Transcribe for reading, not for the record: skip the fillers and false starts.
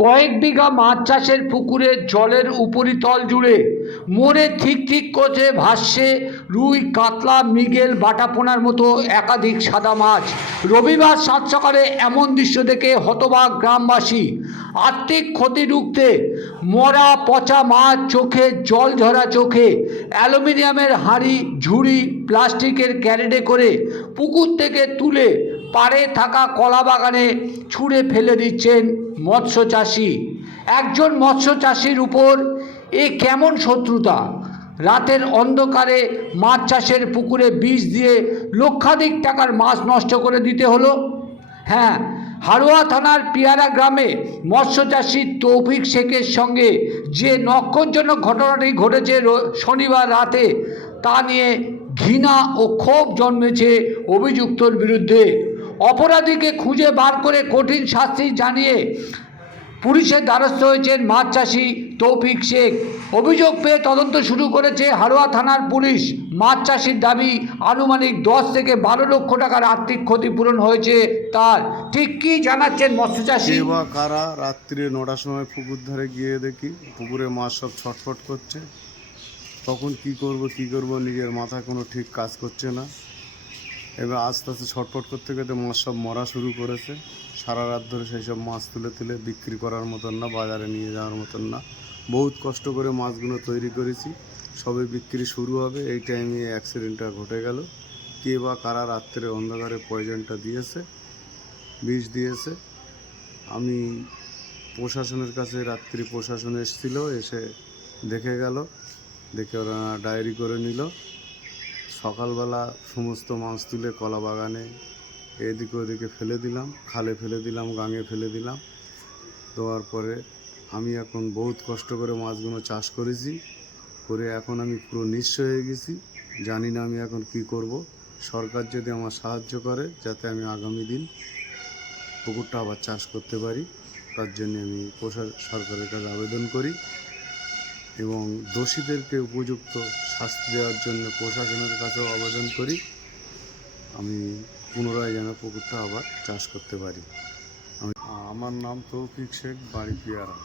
কয়েক বিঘা মাছ চাষের পুকুরে জলের উপরিতল জুড়ে মোড়ে ঠিক ঠিক করে ভাসছে রুই, কাতলা, মৃগেল, বাটাপোনার মতো একাধিক সাদা মাছ। রবিবার সাত সকালে এমন দৃশ্য দেখে হতবাক গ্রামবাসী। আর্থিক ক্ষতি রুখতে মরা পচা মাছ চোখে জল ঝরা চোখে অ্যালুমিনিয়ামের হাঁড়ি, ঝুড়ি, প্লাস্টিকের ক্যারেটে করে পুকুর থেকে তুলে পাড়ে থাকা কলা বাগানে ছুঁড়ে ফেলে দিচ্ছেন মৎস্য চাষি। একজন মৎস্য চাষির উপর এ কেমন শত্রুতা! রাতের অন্ধকারে মাছ চাষের পুকুরে বিষ দিয়ে লক্ষাধিক টাকার মাছ নষ্ট করে দিতে হলো। হ্যাঁ, হাড়োয়া থানার পিয়ারা গ্রামে মৎস্য চাষি তৌফিক শেখের সঙ্গে যে নক্ষরজনক ঘটনাটি ঘটেছে শনিবার রাতে, তা নিয়ে ঘৃণা ও ক্ষোভ জন্মেছে অভিযুক্তর বিরুদ্ধে। অপরাধীকে খুঁজে বার করে কঠিন শাস্তি জানিয়ে পুলিশের দ্বারস্থ হয়েছেন মাছ চাষি তৌফিক শেখ। অভিযোগ পেয়ে তদন্ত শুরু করেছে হাড়োয়া থানার পুলিশ। মাছ চাষির দাবি, আনুমানিক 10 থেকে 12 লক্ষ টাকার আর্থিক ক্ষতিপূরণ হয়েছে তার। ঠিক কি জানাচ্ছেন মৎস্য চাষি? বা কারা রাত্রে 9টার সময় পুকুর ধারে গিয়ে দেখি পুকুরে মাছ সব ছটফট করছে। তখন কি করব নিজের মাথায় কোনো ঠিক কাজ করছে না। এবার আস্তে আস্তে ছটফট করতে করতে মাছ সব মরা শুরু করেছে। সারা রাত ধরে সেই সব মাছ তুলে তুলে বিক্রি করার মতন না, বাজারে নিয়ে যাওয়ার মতন না। বহুত কষ্ট করে মাছগুলো তৈরি করেছি, সবে বিক্রি শুরু হবে, এই টাইমে অ্যাক্সিডেন্টটা ঘটে গেল। কে বা কারা রাত্রে অন্ধকারে পয়জনটা দিয়েছে, বিষ দিয়েছে। আমি প্রশাসনের কাছে, রাত্রি প্রশাসন এসেছিল, এসে দেখে গেল, দেখে ওরা ডায়েরি করে নিল। সকালবেলা সমস্ত মাছ তুলে কলা বাগানে এদিকে ওদিকে ফেলে দিলাম, খালে ফেলে দিলাম, গাঙে ফেলে দিলাম। দেওয়ার পরে আমি এখন বহুত কষ্ট করে মাছগুলো চাষ করেছি, করে এখন আমি পুরো নিঃস্ব হয়ে গেছি। জানি না আমি এখন কি করব। সরকার যদি আমার সাহায্য করে যাতে আমি আগামী দিন পুকুরটা আবার চাষ করতে পারি, তার জন্য আমি সরকারের কাছে আবেদন করি এবং দোষীদেরকে উপযুক্ত শাস্তি দেওয়ার জন্য প্রশাসনের কাছেও আবেদন করি। আমি পুনরায় যেন পুকুরটা আবার চাষ করতে পারি। আমার নাম তৌফিক শেখ, বাড়ি পিয়ারা।